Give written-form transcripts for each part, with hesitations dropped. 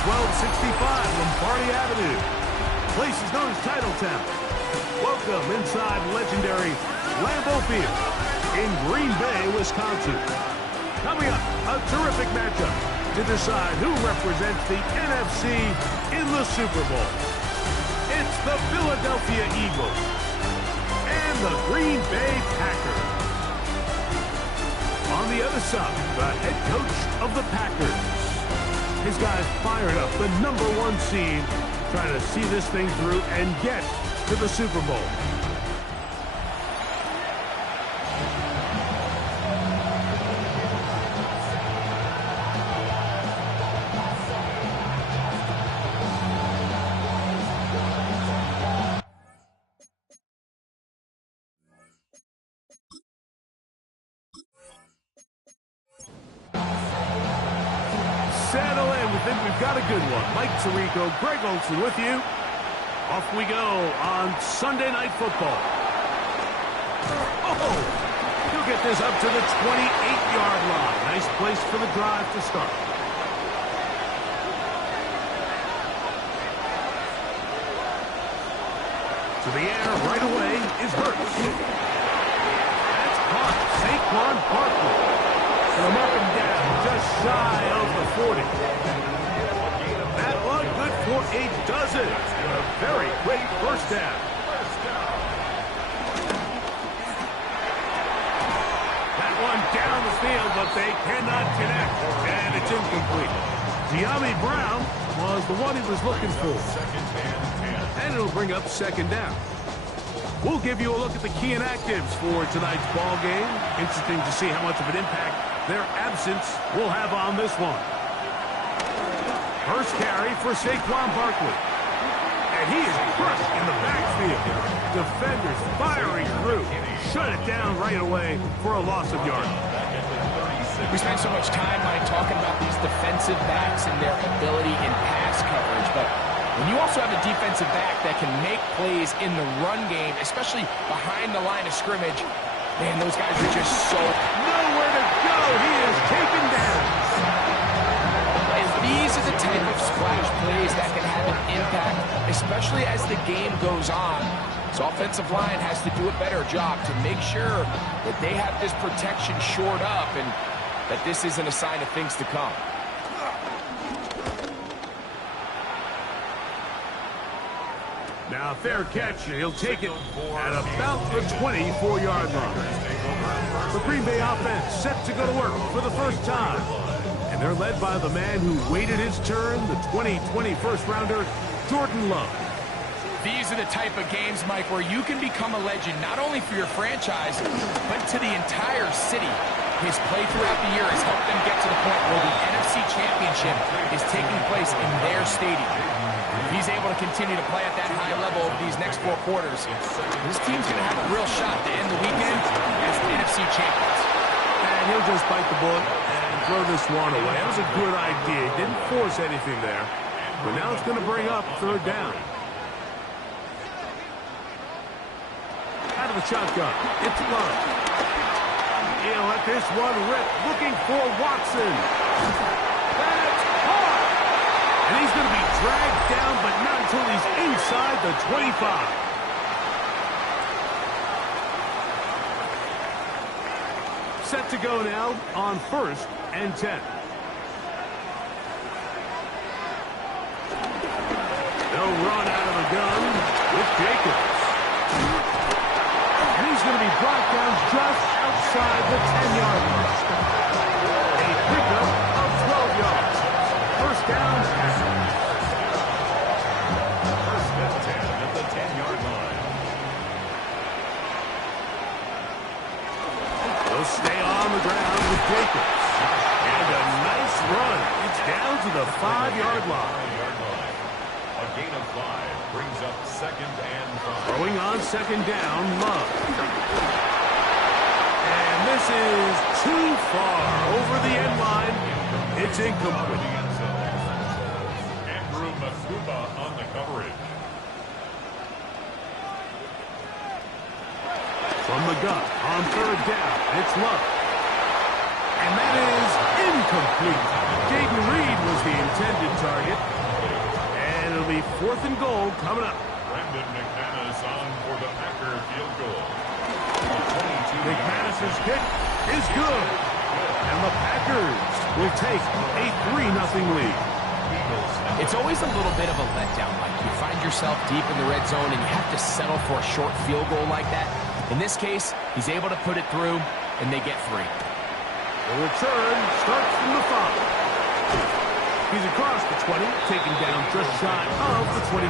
1265 Lombardi Avenue. The place is known as Titletown. Welcome inside legendary Lambeau Field in Green Bay, Wisconsin. Coming up, a terrific matchup to decide who represents the NFC in the Super Bowl. It's the Philadelphia Eagles and the Green Bay Packers. On the other side, the head coach of the Packers. His guys fired up, the #1 seed, trying to see this thing through and get to the Super Bowl. Settle in. We think we've got a good one. Mike Tirico, Greg Olsen with you. Off we go on Sunday Night Football. Oh, he'll get this up to the 28-yard line. Nice place for the drive to start. To the air right away is Hurts. That's caught. Saquon Barkley. From up and down, just shy of the 40. That one good for a dozen. A very quick first down. That one down the field, but they cannot connect. And it's incomplete. De'Ami Brown was the one he was looking for. And it'll bring up second down. We'll give you a look at the key inactives for tonight's ball game. Interesting to see how much of an impact their absence will have on this one. First carry for Saquon Barkley. And he is crushed in the backfield. Defenders firing through. Shut it down right away for a loss of yardage. We spend so much time, Mike, talking about these defensive backs and their ability in pass coverage, but when you also have a defensive back that can make plays in the run game, especially behind the line of scrimmage, man, those guys are just so... Nowhere to go. He is taken down. And these are the type of splash plays that can have an impact, especially as the game goes on. So offensive line has to do a better job to make sure that they have this protection shored up and that this isn't a sign of things to come. Now, fair catch. He'll take it at about the 24-yard line. The Green Bay offense set to go to work for the first time. And they're led by the man who waited his turn, the 2020 first-rounder, Jordan Love. These are the type of games, Mike, where you can become a legend, not only for your franchise, but to the entire city. His play throughout the year has helped them get to the point where the NFC Championship is taking place in their stadium. If he's able to continue to play at that high level over these next 4 quarters, this team's going to have a real shot to end the weekend as the NFC champions. And he'll just bite the bullet and throw this one away. That was a good idea. He didn't force anything there. But now it's going to bring up third down. Out of the shotgun. It's Love. He'll let this one rip. Looking for Watson. That's caught. And he's going to be dragged down, but not until he's inside the 25. Set to go now on 1st and 10. They'll run out of the gun with Jacobs. And he's going to be brought down just outside the 10-yard line. A pickup of 12 yards. First down. First and 10 at the 10-yard line. They'll stay on the ground with Jacobs. And a nice run. It's down to the 5-yard line. A gain of 5 brings up 2nd and 5. Throwing on 2nd down, Love. And this is too far over the end line. It's incomplete. Andrew Masuba on the coverage. From the gun on 3rd down, it's Love. And that is incomplete. Jaden Reed was the intended target. And it'll be 4th and goal coming up. Brandon McManus on for the Packer field goal. McManus's kick is good. And the Packers will take a 3-0 lead. It's always a little bit of a letdown. Like you find yourself deep in the red zone and you have to settle for a short field goal like that. In this case, he's able to put it through, and they get 3. The return starts from the 5. He's across the 20, taken down just shy of the 25.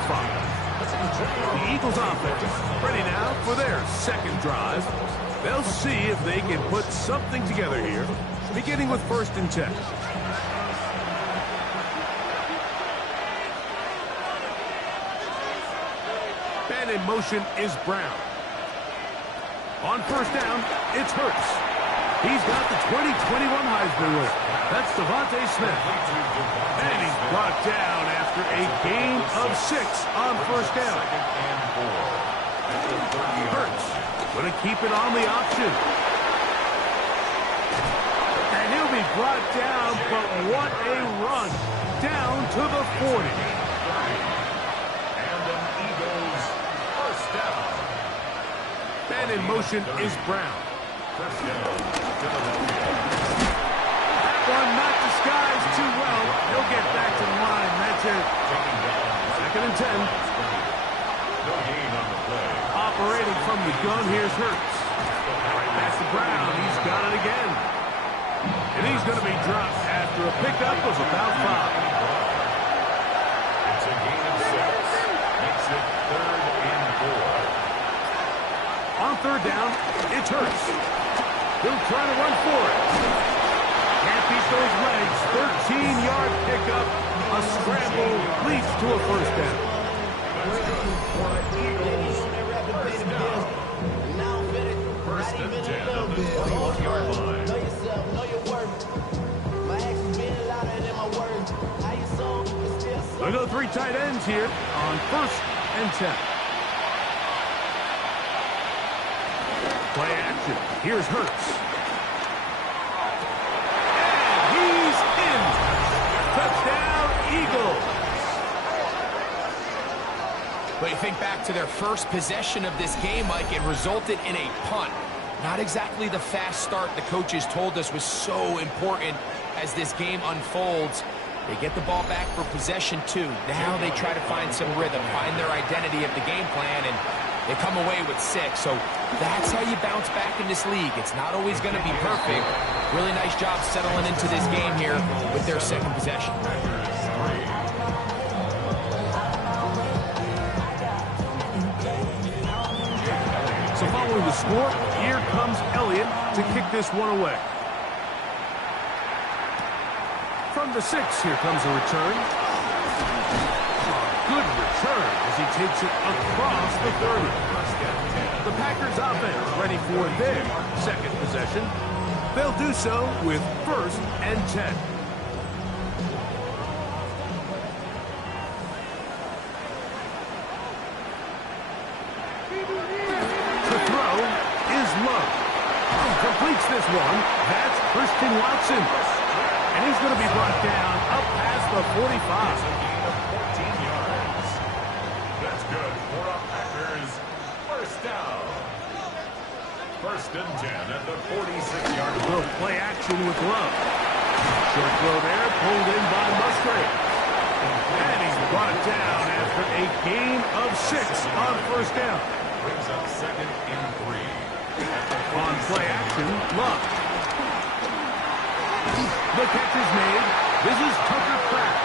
The Eagles offense ready now for their second drive. They'll see if they can put something together here, beginning with 1st and 10. And in motion is Brown. On 1st down, it's Hurts. He's got the 2021 Heisman winner. That's Devontae Smith. And he's brought down after a gain of 6 on 1st down. Hurts going to keep it on the option. And he'll be brought down, but what a run. Down to the 40. And in motion is Brown. That one not disguised too well. He'll get back to the line. That's it. 2nd and 10. No gain on the play. Operating from the gun, here's Hurts. Right back to Brown. He's got it again. And he's going to be dropped after a pickup of about 5. It's a gain of 6. Makes it 3rd and 4. On 3rd down, it's Hurts. He'll try to run for it. Can't beat those legs. 13-yard pickup. A scramble leads to a 1st down. First and 10 on the 21-yard line. We'll go 3 tight ends here on 1st and 10. Play action. Here's Hurts. And he's in. Touchdown, Eagles. But you think back to their first possession of this game, Mike, it resulted in a punt. Not exactly the fast start the coaches told us was so important as this game unfolds. They get the ball back for possession 2. Now they try to find some rhythm, find their identity of the game plan, and they come away with 6. So that's how you bounce back in this league. It's not always going to be perfect. Really nice job settling into this game here with their 2nd possession. So following the score, here comes Elliott to kick this one away. From the 6, here comes a return. Good return as he takes it across the 30. The Packers offense ready for their 2nd possession. They'll do so with 1st and 10. The throw is low. Completes this one. That's Christian Watson. And he's going to be brought down up past the 45. That's good for a Packers 1st down. 1st and 10 at the 46-yard line. Little play action with Love. Short throw there, pulled in by Musgrave. And he's brought down after a gain of 6 on 1st down. Brings up 2nd and 3. On play action, Love. The catch is made. This is Tucker Pratt.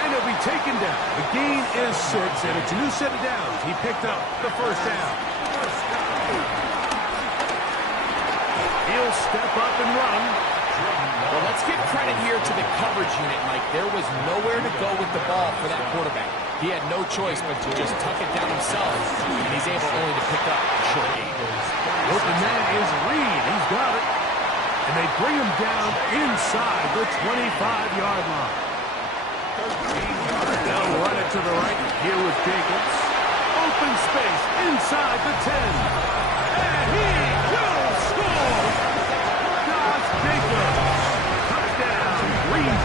And he'll be taken down. The gain is 6, and it's a new set of downs. He picked up the 1st down. He'll step up and run. Well, let's give credit here to the coverage unit, Mike. There was nowhere to go with the ball for that quarterback. He had no choice but to just tuck it down himself, and he's able only to pick up a short gain. Open man is Reed. He's got it. And they bring him down inside the 25-yard line. They'll run it to the right here with Jacobs. Open space inside the 10. And he will score! Josh Jacobs. Touchdown, Green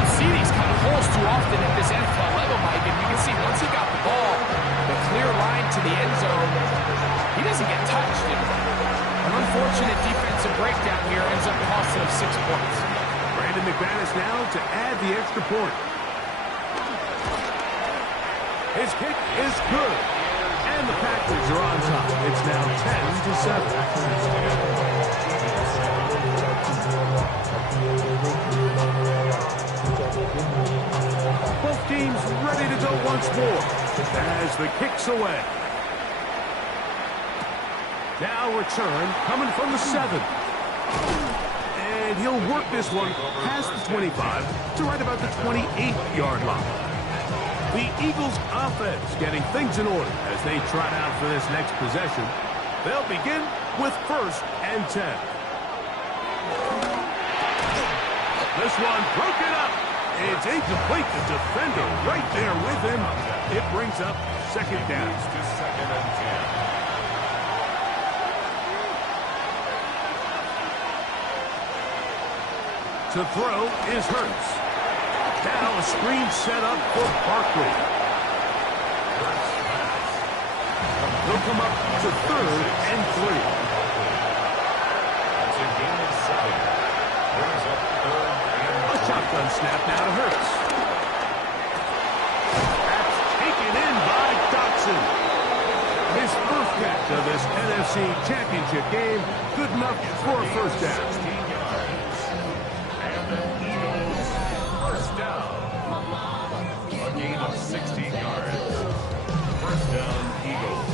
don't see these kind of holes too often at this NFL level, Mike, and you can see once he got the ball, the clear line to the end zone, he doesn't get touched. And an unfortunate defensive breakdown here ends up costing him 6 points. Brandon McManus now to add the extra point. His kick is good. And the Packers are on top. It's now 10-7. Both teams ready to go once more as the kick's away. Now return coming from the 7. And he'll work this one past the 25 to right about the 28-yard line. The Eagles offense getting things in order as they trot out for this next possession. They'll begin with 1st and 10. This one broken up. It's incomplete. The defender right there with him. It brings up 2nd down. To 2nd and 10. To throw is Hurts. Now a screen set up for Barkley. They'll come up to 3rd and 3. It's a gain of 7. Brings up 3rd and 3. A shotgun snap now to Hurts. That's taken in by Dotson. His first catch of this NFC Championship game. Good enough for a 1st down. 16 yards. And the Eagles first down. A gain of 16 yards. 1st down, Eagles.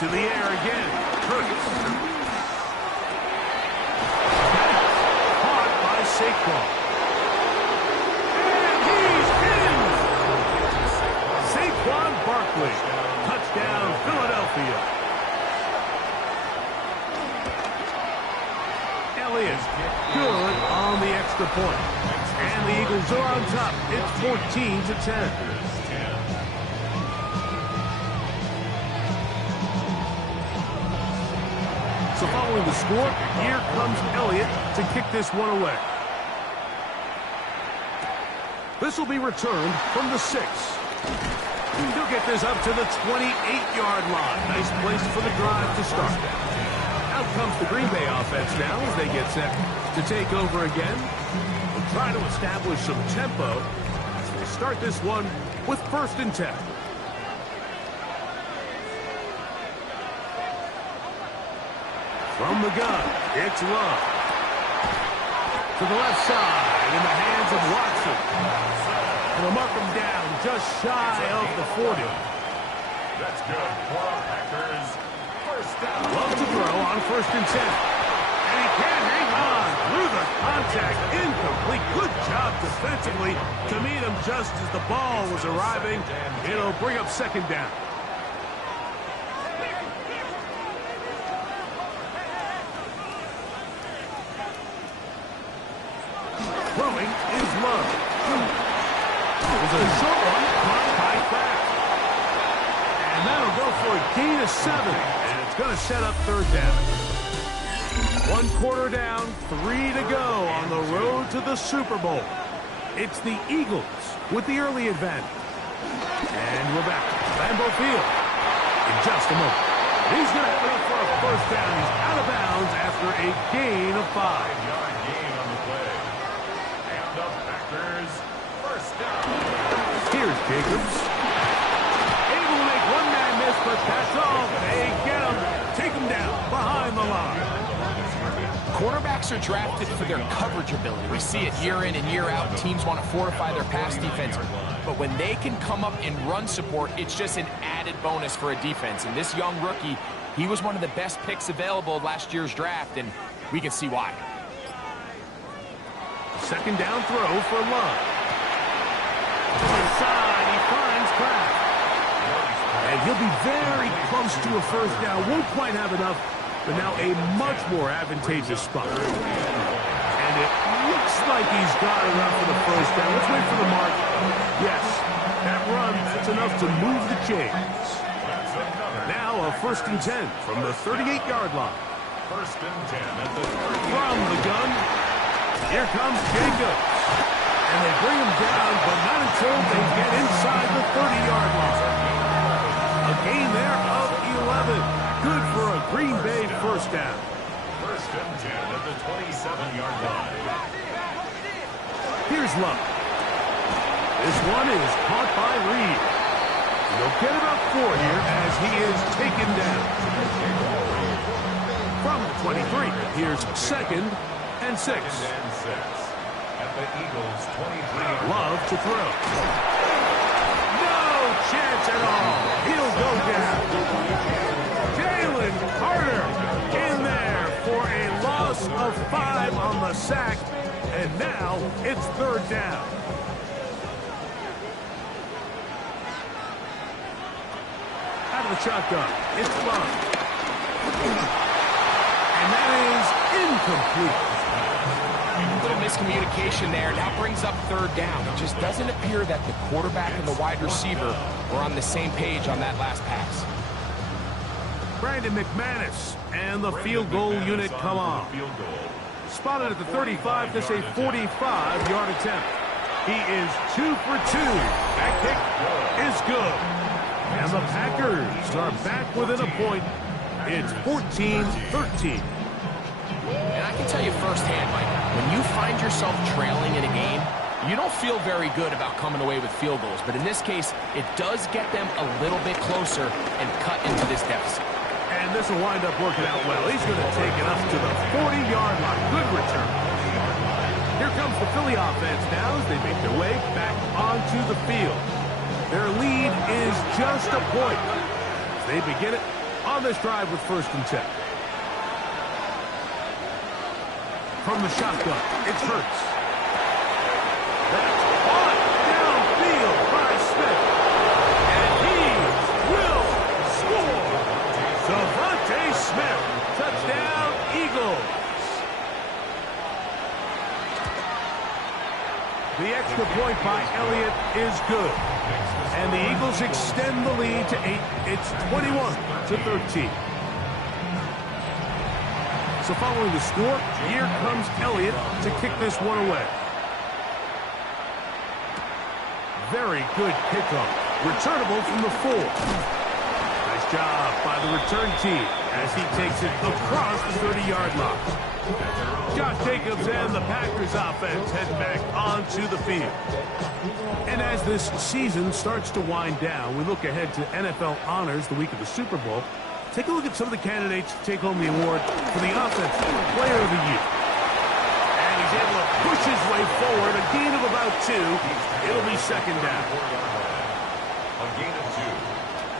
To the air again. Hurts. Caught by Saquon. And he's in! Saquon Barkley. Touchdown, Philadelphia. Elliott, good on the extra point. And the Eagles are on top. It's 14-10. So following the score, here comes Elliott to kick this one away. This will be returned from the 6. He'll get this up to the 28-yard line. Nice place for the drive to start. Out comes the Green Bay offense now as they get set to take over again. They'll try to establish some tempo as they start this one with 1st and 10. From the gun, it's Love. To the left side, in the hands of Watson. And they'll mark him down just shy of the 40. That's good for our Packers. 1st down. Love to throw on 1st and 10. And he can't hang on through the contact. Incomplete. Good job defensively to meet him just as the ball was arriving. It'll bring up 2nd down. Throwing is Love. It's a short one, caught by Kraft. And that'll go for a gain of 7. And it's going to set up 3rd down. 1 quarter down, 3 to go on the road to the Super Bowl. It's the Eagles with the early advantage. And we're back to Lambeau Field in just a moment. He's going to have it up for a 1st down. He's out of bounds after a gain of 5. 5-yard gain on the play. And the Packers 1st down. Here's Jacobs. Able to make one man miss, but that's all. They get him. Take him down behind the line. Quarterbacks are drafted for their coverage ability. We see it year in and year out. Teams want to fortify their pass defense. But when they can come up in run support, it's just an added bonus for a defense. And this young rookie, he was one of the best picks available last year's draft, and we can see why. 2nd down throw for Love. To the side, he finds Kraft. And he'll be very close to a 1st down. Won't quite have enough, but now a much more advantageous spot. And it looks like he's got enough for the 1st down. Let's wait for the mark. Yes, That run, that's enough to move the chains. Now a 1st and 10 from the 38-yard line. 1st and 10 at the 30. From the gun, here comes Jacobs. And they bring him down, but not until they get inside the 30-yard line. A gain there of 11. Good for a Green Bay 1st down. 1st and 10 at the 27-yard line. Here's Love. This one is caught by Reed. He'll get about 4 here as he is taken down. From the 23, here's 2nd and 6. At the Eagles' 23. Love to throw. No chance at all. He'll go down. Jalen Carter in there for a loss of 5 on the sack. And now it's 3rd down. Out of the shotgun, it's Love. And that is incomplete. A little miscommunication there. Now brings up 3rd down. It just doesn't appear that the quarterback and the wide receiver were on the same page on that last pass. Brandon McManus and the field goal unit come on. Spotted at the 35. This a 45-yard attempt. He is 2 for 2. That kick is good. And the Packers are back within a point. It's 14-13. And I can tell you firsthand, Mike, when you find yourself trailing in a game, you don't feel very good about coming away with field goals. But in this case, it does get them a little bit closer and cut into this deficit. And this will wind up working out well. He's going to take it up to the 40-yard line. Good return. Here comes the Philly offense now as they make their way back onto the field. Their lead is just a point. They begin it on this drive with 1st and 10. From the shotgun, it's Hurts. That's caught downfield by Smith. And he will score. Devontae Smith, touchdown Eagles. The extra point by Elliott is good. And the Eagles extend the lead to 8. It's 21-13. So following the score, here comes Elliott to kick this one away. Very good kickoff. Returnable from the 4. Nice job by the return team as he takes it across the 30-yard line. Josh Jacobs and the Packers offense head back onto the field. And as this season starts to wind down, we look ahead to NFL honors the week of the Super Bowl. Take a look at some of the candidates to take home the award for the Offensive Player of the Year. And he's able to push his way forward, a gain of about 2. It'll be 2nd down. A gain of 2.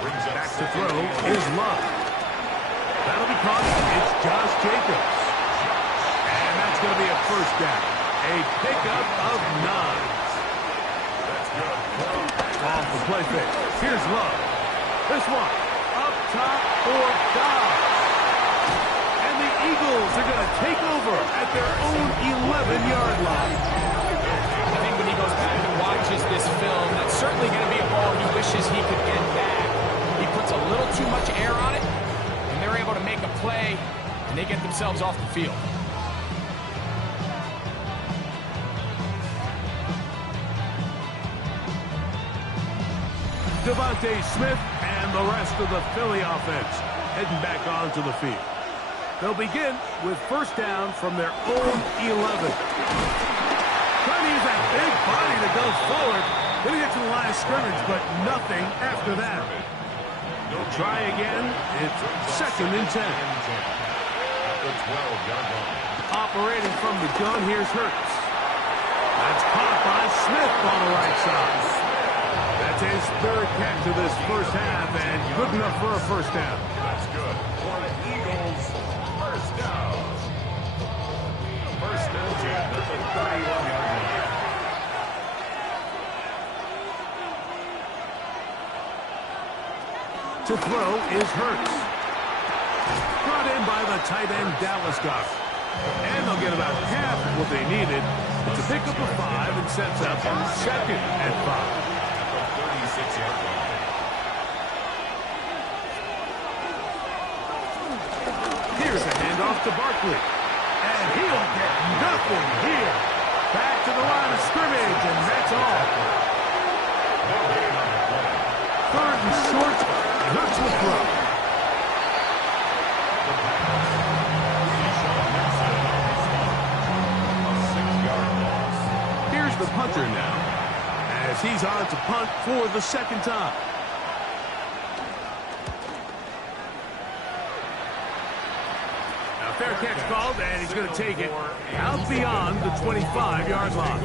Brings up back to throw is Love. That'll be caught. It's Josh Jacobs. And that's going to be a 1st down. A pickup of 9. That's good. Off the play fake. Here's Love. This one. Up top for Dobbs. And the Eagles are going to take over at their own 11-yard line. I think when he goes back and watches this film, that's certainly going to be a ball he wishes he could get back. He puts a little too much air on it, and they're able to make a play, and they get themselves off the field. Devontae Smith and the rest of the Philly offense heading back onto the field. They'll begin with 1st down from their own 11. Trying to use that big body to go forward. Going to get to the line of scrimmage, but nothing after that. They'll try again. It's 2nd and 10. At the 12-yard line. Operating from the gun, here's Hurts. That's caught by Smith on the right side. That's his 3rd catch of this 1st half, and good enough for a 1st down. That's good for the Eagles. 1st down. 1st and 10 at the 31-yard line. To throw is Hurts. Brought in by the tight end Dallas Goedert. And they'll get about half what they needed. It's a pickup of 5 and sets up 2nd and 5. Here's a handoff to Barkley. And he'll get nothing here. Back to the line of scrimmage, and that's all. Third and short. Hurts will throw. Here's the punter now, as he's on to punt for the second time. Fair catch called, and he's going to take it out beyond the 25-yard line.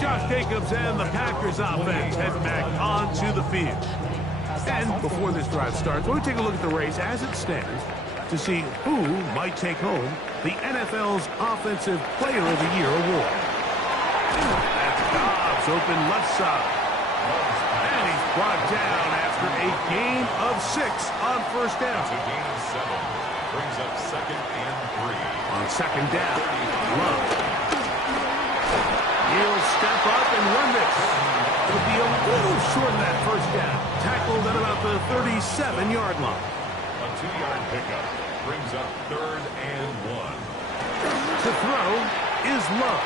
Josh Jacobs and the Packers offense head back onto the field. And before this drive starts, we'll take a look at the race as it stands to see who might take home the NFL's Offensive Player of the Year award. That's Dobbs open left side. And he's brought down after a gain of 6 on first down. It's a gain of 7. Brings up 2nd and 3. On second down, Love. He'll step up and run this. He'll be a little short of that first down. Tackled at about the 37-yard line. A 2-yard pickup brings up 3rd and 1. To throw is Love.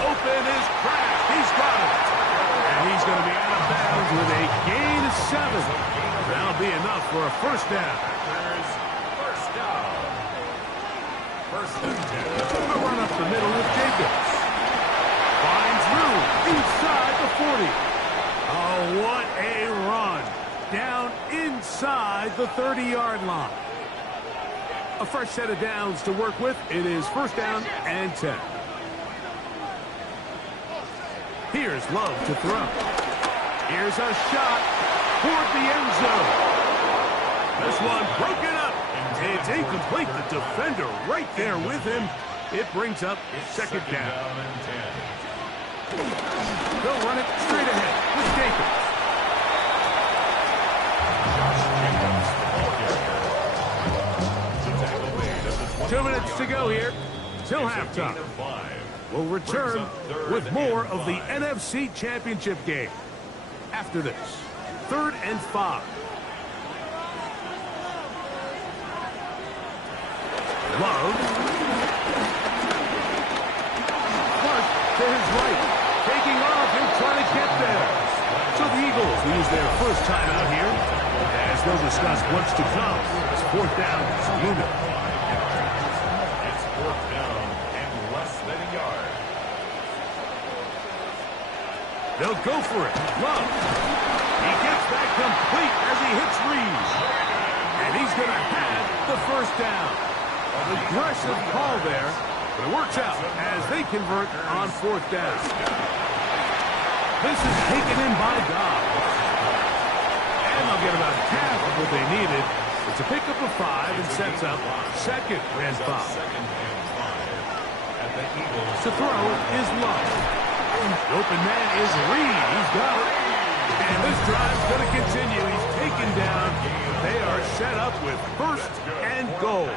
Open is Kraft. He's got it. And he's going to be out of bounds with a gain of 7. That'll be enough for a first down. First and 10. A run up the middle with Jacobs. Finds room inside the 40. Oh, what a run. Down inside the 30-yard line. A fresh set of downs to work with. It is first down and 10. Here's Love to throw. Here's a shot toward the end zone. This one broken up. It's incomplete. The defender right there with him. It brings up second down. They'll run it straight ahead with Jacobs. 2 minutes to go here till halftime. We'll return with more of the NFC Championship game. After this, 3rd and 5. Love. Clark to his right. Taking off and trying to get there. So the Eagles lose their first time out here. As we'll discuss what's to come. It's 4th down. Looming. It's 4th down and less than a yard. They'll go for it. Love. He gets that complete as he hits Reeves. And he's going to have the first down. Aggressive call there, but it works out as they convert on 4th down. This is taken in by Dobbs. And they'll get about half of what they needed. It's a pickup of 5 and sets up 2nd and 5. To throw is Love. The open man is Reed. He's got it. And this drive's going to continue. He's taken down. They are set up with 1st and goal.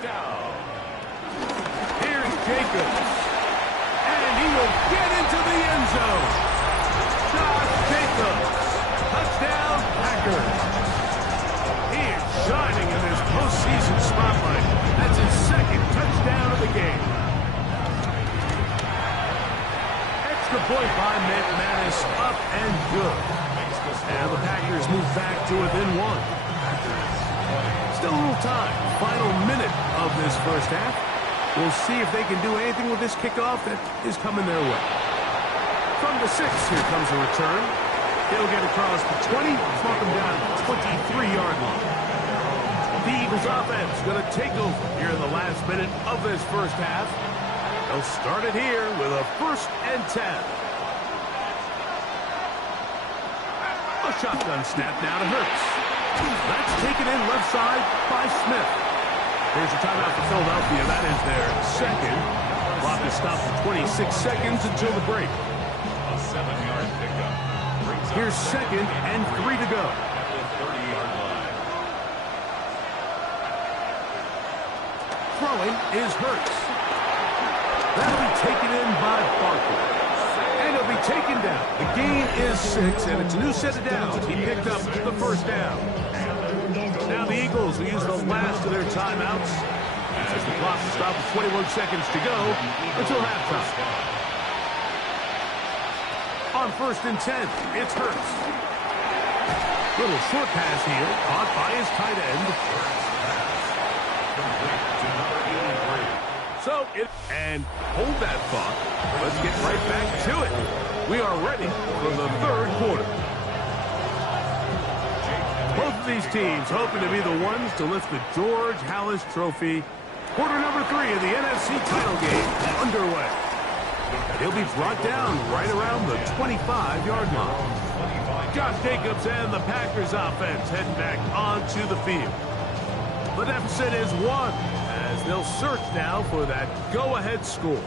Down. Here's Jacobs. And he will get into the end zone. Josh Jacobs. Touchdown, Packers. He is shining in this postseason spotlight. That's his 2nd touchdown of the game. Extra point by McManus. Up and good. And the Packers move back to within 1. Still a little time. Final minute of this first half. We'll see if they can do anything with this kickoff that is coming their way. From the 6, here comes a return. He'll get across the 20, mark him down to the 23-yard line. The Eagles offense going to take over here in the last minute of this first half. They'll start it here with a 1st and 10. A shotgun snap now to Hurts. That's taken in left side by Smith. Here's a timeout for Philadelphia. That is their 2nd. Clock is stopped for 26 seconds until the break. A 7-yard pickup. Here's 2nd and 3 to go. At the 30-yard line. Throwing is Hurts. That'll be taken in by Barkley. And he'll be taken down. The gain is 6, and it's a new set of downs. He picked up the first down. Now Now the Eagles will use the last of their timeouts as the clock stops with 21 seconds to go until halftime. On 1st and 10, it's Hurts. Little short pass here, caught by his tight end. And hold that thought. Let's get right back to it. We are ready for the 3rd quarter. Both of these teams hoping to be the ones to lift the George Halas Trophy. Quarter number 3 of the NFC title game underway. He'll be brought down right around the 25-yard line. Josh Jacobs and the Packers offense heading back onto the field. The deficit is 1 as they'll search now for that go-ahead score.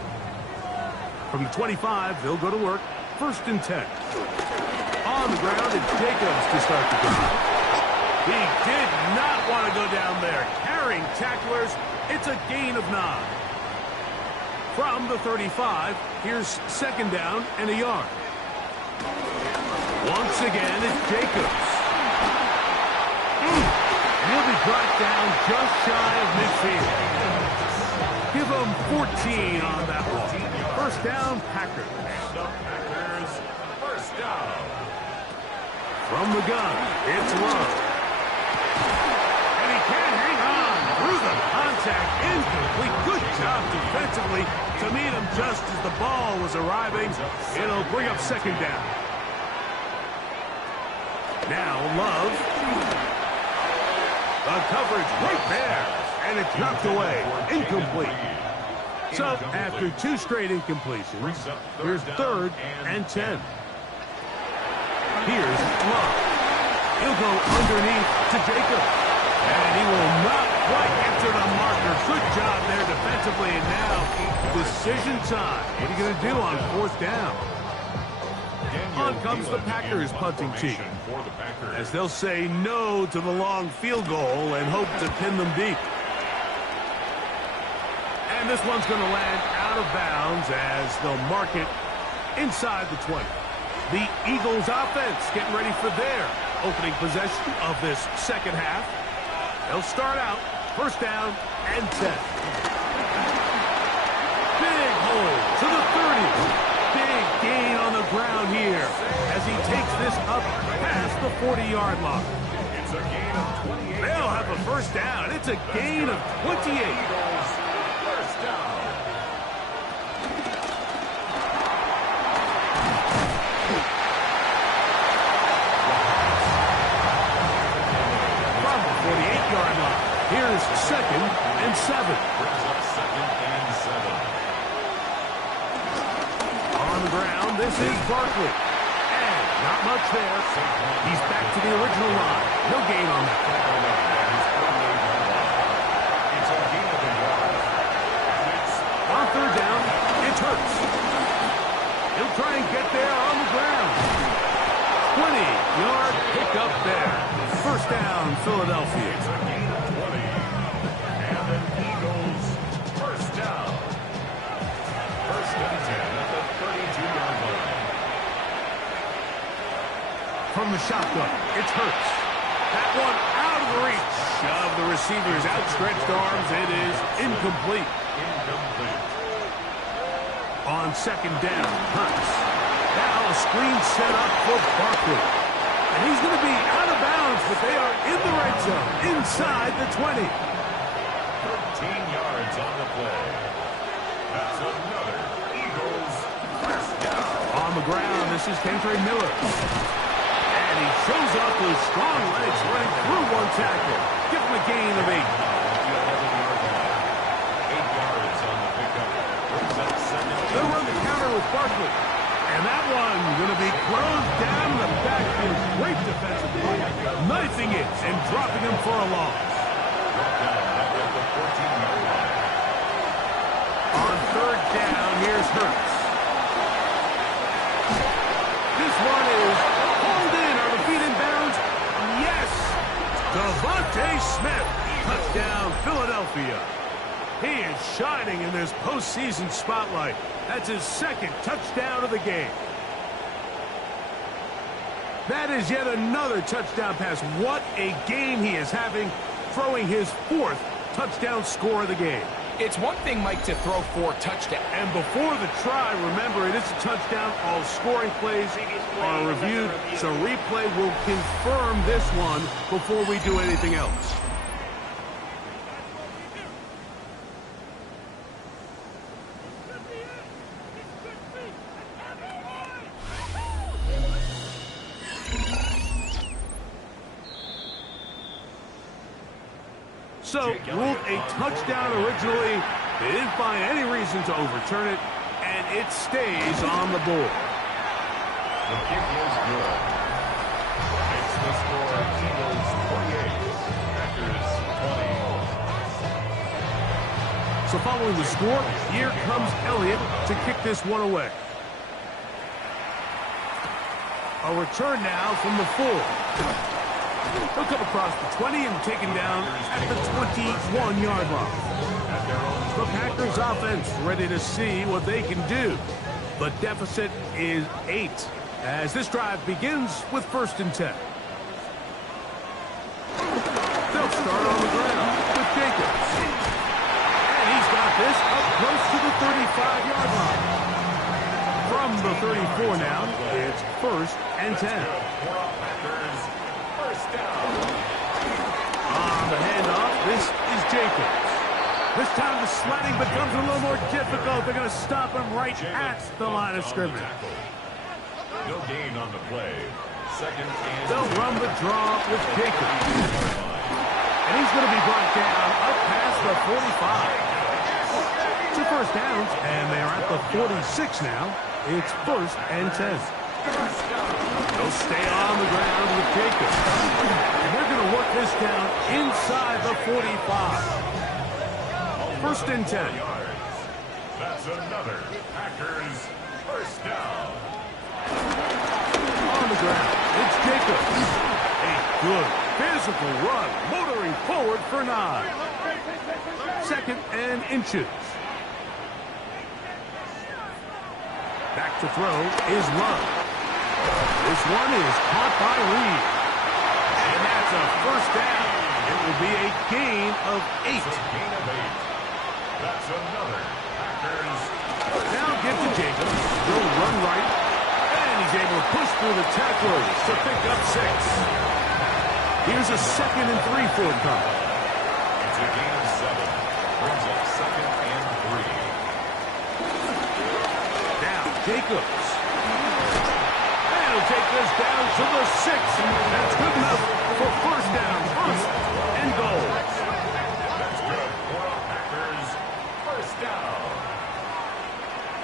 From the 25, they'll go to work. 1st and 10. On the ground, it's Jacobs to start the drive. He did not want to go down there. Carrying tacklers, it's a gain of 9. From the 35, here's 2nd down and a yard. Once again, it's Jacobs. He'll be brought down just shy of midfield. Give him 14 on that one. 1st down, Packers. First down. From the gun, it's Love. And he can't hang on through the contact. Incomplete. Good job defensively to meet him just as the ball was arriving. It'll bring up 2nd down. Now Love. The coverage right there. And it's knocked away. Incomplete. So after 2 straight incompletions, here's 3rd and 10. Here's Love. He'll go underneath to Jacobs. And he will not quite get to the marker. Good job there defensively. And now decision time. What are you going to do on 4th down? On comes the Packers punting team, as they'll say no to the long field goal and hope to pin them deep. And this one's going to land out of bounds as they'll mark it inside the 20. The Eagles offense getting ready for their opening possession of this 2nd half. They'll start out 1st down and 10. Big hole to the 30. Big gain on the ground here as he takes this up past the 40-yard line. It's a gain of 28. They'll have a 1st down. It's a gain of 28. First down. From the 48-yard line, here's 2nd and 7. Brings up 2nd and 7. On the ground, this is Barkley. And not much there. He's back to the original line. No gain on that. It's a gain of a yard. On 3rd down, it's Hurts. He'll try and get there on the ground. 20-yard pickup there. 1st down, Philadelphia. It's a gain of 20. And the Eagles, 1st down. 1st and 10 at the 32-yard line. From the shotgun, it's Hurts. That one out of reach of the receiver's outstretched arms. It is incomplete. Incomplete. On 2nd down, Hurts. Now a screen set up for Barkley. And he's going to be out of bounds, but they are in the red zone, inside the 20. 13 yards on the play. That's another Eagles 1st down. On the ground, this is Kendra Miller. And he shows off those strong legs running through 1 tackle. Give him a gain of 8. 11-yard line. 8 yards on the pickup. Brings up 2nd. They'll run the counter with Barkley. And that one going to be closed down the backfield. Great defensive play. Knifing it and dropping him for a loss. Brought down back at the 14-yard line. On 3rd down, here's Hurts. This one is hauled in. Are the feet in bounds? Yes! Devontae Smith. Touchdown, Philadelphia. He is shining in this postseason spotlight. That's his 2nd touchdown of the game. That is yet another touchdown pass. What a game he is having, throwing his 4th touchdown score of the game. It's one thing, Mike, to throw 4 touchdowns. And before the try, remember, it is a touchdown. All scoring plays are reviewed, so replay will confirm this one before we do anything else. So, ruled a touchdown originally. They didn't find any reason to overturn it, and it stays on the board. The kick is good. Makes the score Eagles 28, Packers 20. So following the score, here comes Elliott to kick this one away. A return now from the 4. He'll come across the 20 and taken down at the 21-yard line. The Packers offense ready to see what they can do. The deficit is 8 as this drive begins with 1st and 10. They'll start on the ground with Jacobs. And he's got this up close to the 35-yard line. From the 34 now, it's 1st and 10. On the handoff, this is Jacobs. This time the sliding becomes a little more difficult. They're going to stop him right at the line of scrimmage. No gain on the play. 2nd and They'll run the draw with Jacobs. And he's going to be brought down up past the 45. 2 first downs, and they are at the 46 now. It's 1st and 10. They'll stay on the ground with Jacobs. And they're going to work this down inside the 45. 1st and 10. That's another Packers 1st down. On the ground, it's Jacobs. A good physical run, motoring forward for 9. 2nd and inches. Back to throw is Love. This one is caught by Reed. And that's a 1st down. It will be a gain of 8. Gain of 8. That's another Packers. Now give to Jacobs. He'll run right. And he's able to push through the tacklers to pick up 6. Here's a 2nd and 3 for him. It's a gain of 7. Brings up 2nd and 3. Now Jacobs. And he'll take this down to the 6. That's good enough for 1st down. 1st and goal. That's good for the Packers. 1st down.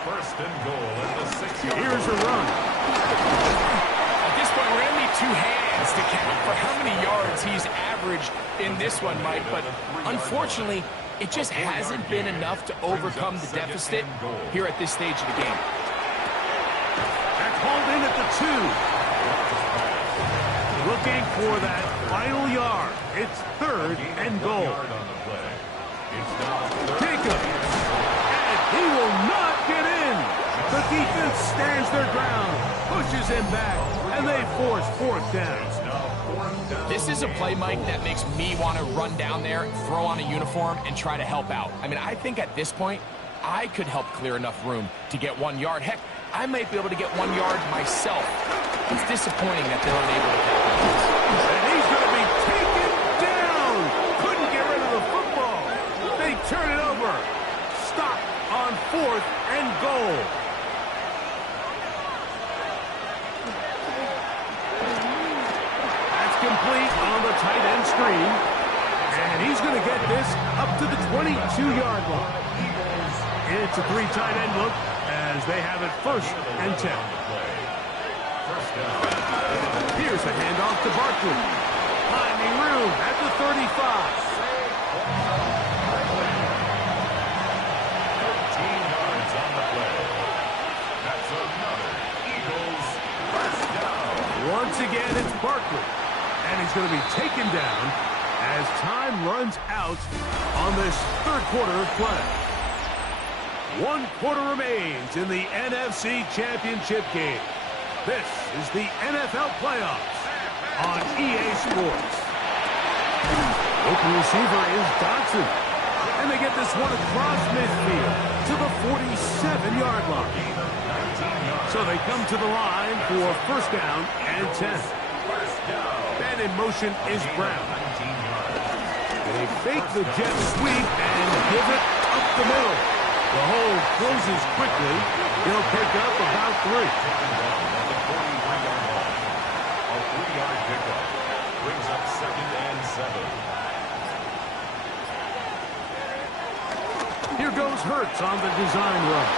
1st and goal at the 6-yard. Here's a run. At this point, we're going to need 2 hands to count for how many yards he's averaged in this one, Mike. But unfortunately, it just hasn't been enough to overcome the deficit here at this stage of the game. That's hauled in at the 2. Looking for that final yard. It's 3rd and goal. Jacobs. And he will not get in. The defense stands their ground, pushes him back, and they force 4th down. This is a play, Mike, that makes me want to run down there, throw on a uniform, and try to help out. I mean, I think at this point, I could help clear enough room to get 1 yard. Heck, I might be able to get 1 yard myself. It's disappointing that they're unable to capitalize. And he's going to be taken down. Couldn't get rid of the football. They turn it over. Stop on 4th and goal. That's complete on the tight end screen. And he's going to get this up to the 22-yard line. It's a 3 tight end look as they have it 1st and 10. Here's a handoff to Barkley. Finding room at the 35. 13 yards on the play. That's another Eagles 1st down. Once again, it's Barkley. And he's going to be taken down as time runs out on this 3rd quarter of play. 1 quarter remains in the NFC Championship game. This is the NFL playoffs on EA Sports. Open receiver is Dodson. And they get this one across midfield to the 47-yard line. So they come to the line for first down and 10. And in motion is Brown. They fake the jet sweep and give it up the middle. The hole closes quickly. He'll pick up about 3. A 3-yard pickup brings up 2nd and 7. Here goes Hurts on the design run.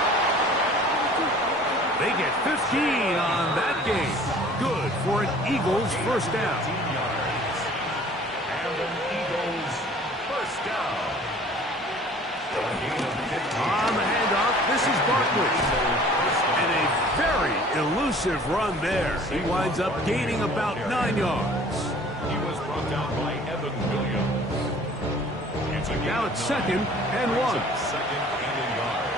They get 15 on that game. Good for an Eagles first down. And an Eagles first down. On the handoff, this is Barkley. And a very elusive run there. He winds up gaining about 9 yards. He was brought down by Evan Williams. Now it's 2nd and 1. 2nd and a yard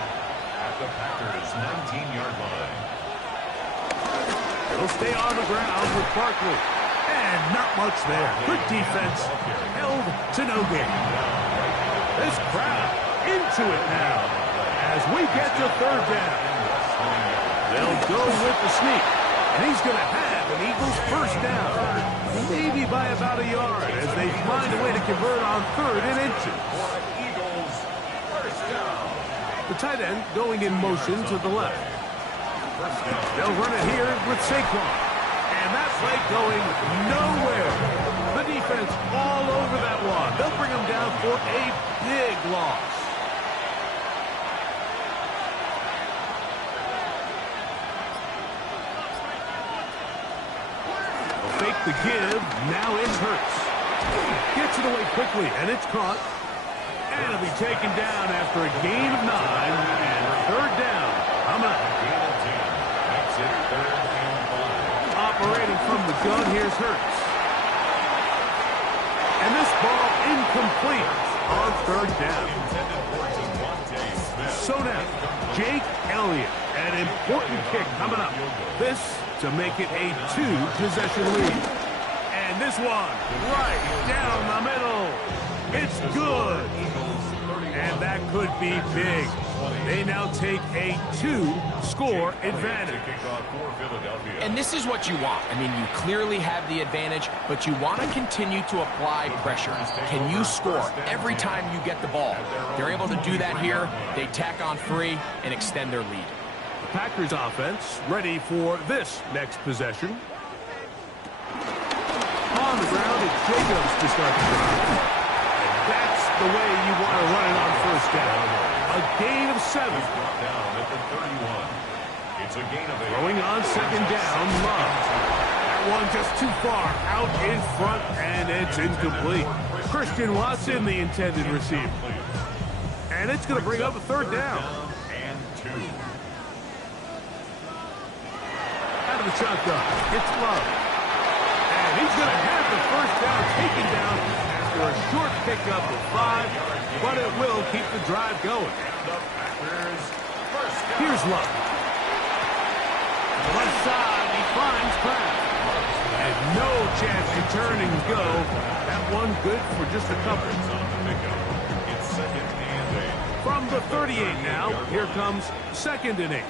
at the Packers' 19-yard line. They'll stay on the ground with Barkley. And not much there. Good defense. Held to no gain. This crowd into it now as we get to 3rd down. They'll go with the sneak. And he's going to have an Eagles first down. Maybe by about a yard as they find a way to convert on 3rd and inches. Eagles first down. The tight end going in motion to the left. They'll run it here with Saquon. And that play going nowhere. The defense all over that one. They'll bring him down for a big loss. They'll fake the give. Now it's Hurts. Gets it away quickly, and it's caught. And it'll be taken down after a gain of 9 and 3rd down. Coming up. Makes it 3rd and 5. Operating from the gun, here's Hurts. And this ball incomplete on 3rd down. Intended for Devontae Smith. So now, Jake Elliott, an important kick coming up. This to make it a 2-possession lead. And this one, right down the middle. It's good. And that could be big. They now take a 2-score advantage. And this is what you want. I mean, you clearly have the advantage, but you want to continue to apply pressure. Can you score every time you get the ball? They're able to do that here. They tack on 3 and extend their lead. The Packers offense ready for this next possession. On the ground, it's Jacobs to start the drive. And that's the way you want to run it on first down. A gain of 7. Brought down at the 31. It's a gain of 8. Throwing on 2nd down, Love. That one just too far out in front, and it's incomplete. Christian Watson, the intended receiver. And it's going to bring up a 3rd down. And 2. Out of the shotgun, it's Love. And he's going to have the first down taken down after a short pickup of 5, but it will keep the drive going. The Packers first down. Here's Love. Left side, he finds Pratt. And no chance to turn and go. That one good for just a couple. It's 2nd and 8. From the 38 now, here comes 2nd and 8.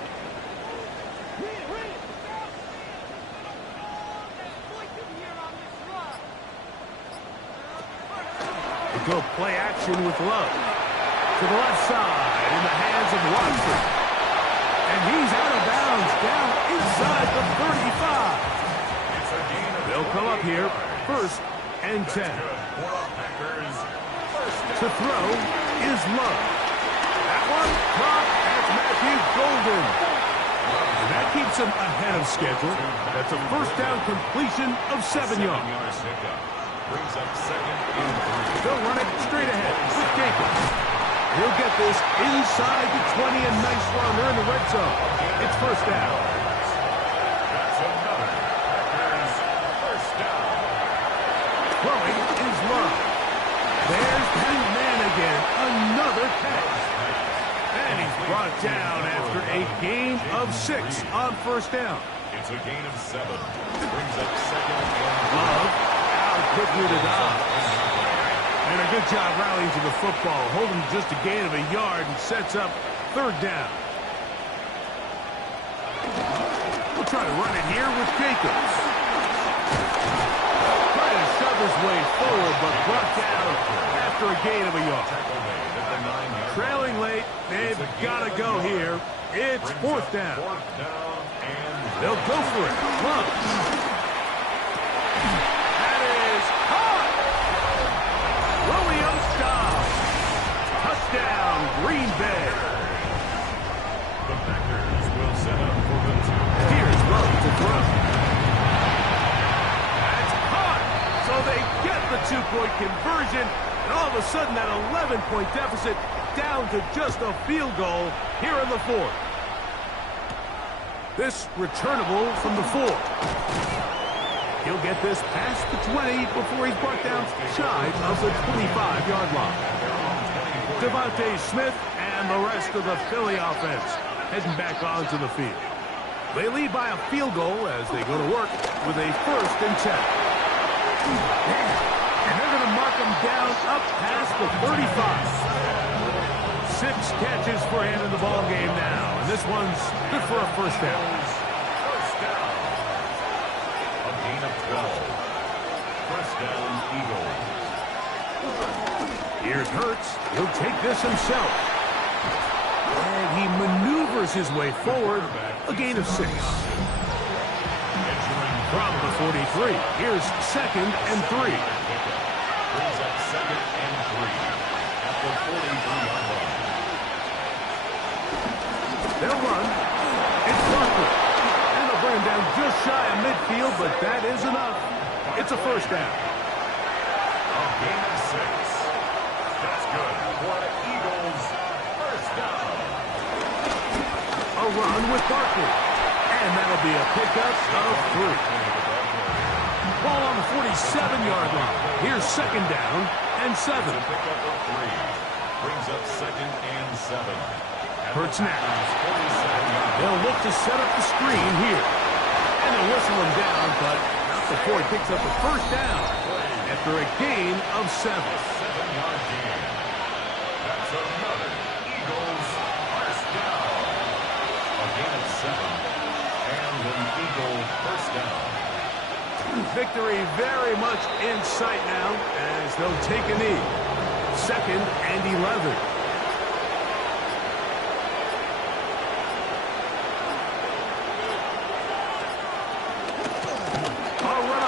Go play action with Love. To the left side, in the hands of Watson. And he's out of bounds, down inside the 35. They'll come up here, 1st and 10. To throw is Love. That one caught at Matthew Golden. And that keeps him ahead of schedule. That's a first down completion of 7 yards. Brings up 2nd and 3. They'll run it straight ahead with Jacobs. He'll get this inside the 20, and nice run. They're in the red zone. It's first down. That's another Packers first down. Throwing is Love. There's the man again. Another catch. And he's brought down after a gain of 6 on first down. It's a gain of 7. Brings up second and Love out quickly to Dobbs. And a good job rallying to the football, holding just a gain of a yard and sets up third down. We'll try to run it here with Jacobs. Trying to shove his way forward, but brought down after a gain of a yard. Trailing late, they've got to go here. It's fourth down. They'll go for it. Love. That is caught. Romeo Dobbs. Touchdown, Green Bay. The Packers will set up for the 2. Here's Love to throw. That's caught. So they get the 2-point conversion. And all of a sudden, that 11-point deficit down to just a field goal here in the fourth. This returnable from the 4. He'll get this past the 20 before he's brought down shy of the 25-yard line. Devontae Smith and the rest of the Philly offense heading back onto the field. They lead by a field goal as they go to work with a 1st and 10. And they're going to mark him down up past the 35. 6 catches for him in the ball game now, and this one's good for a first down. First down. A gain of 12. First down, Eagles. Here's Hurts. He'll take this himself. And he maneuvers his way forward, a gain of 6. From the 43, here's 2nd and 3. Brings up 2nd and 3 at the 43-yard line. They'll run. It's Barkley. And they'll bring him down just shy of midfield, but that is enough. It's a first down. A gain of 6. That's good for the Eagles. First down. A run with Barkley. And that'll be a pickup of 3. Ball on the 47-yard line. Here's 2nd down and 7. Pickup of 3. Brings up 2nd and 7. Hurts now. They'll look to set up the screen here. And they'll whistle him down, but not before he picks up the first down after a gain of 7. 7-yard gain. That's another Eagles first down. A gain of 7. And an Eagle first down. Victory very much in sight now as they'll take a knee. 2nd and 11.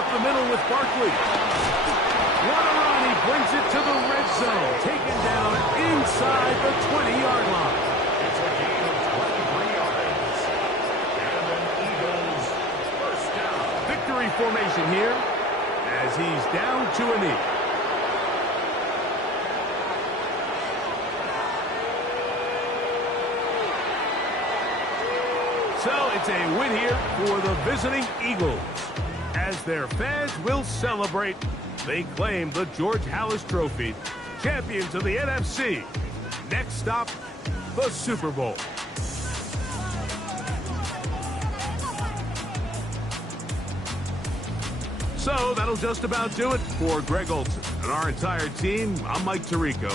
The middle with Barkley. What a run. He brings it to the red zone. Taken down inside the 20-yard line. It's a gain of 23 yards. And an Eagles first down. Victory formation here as he's down to a knee. So it's a win here for the visiting Eagles. As their fans will celebrate, they claim the George Halas Trophy, champions of the NFC. Next stop, the Super Bowl. So that'll just about do it for Greg Olson and our entire team. I'm Mike Tirico.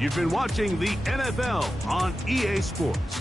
You've been watching the NFL on EA Sports.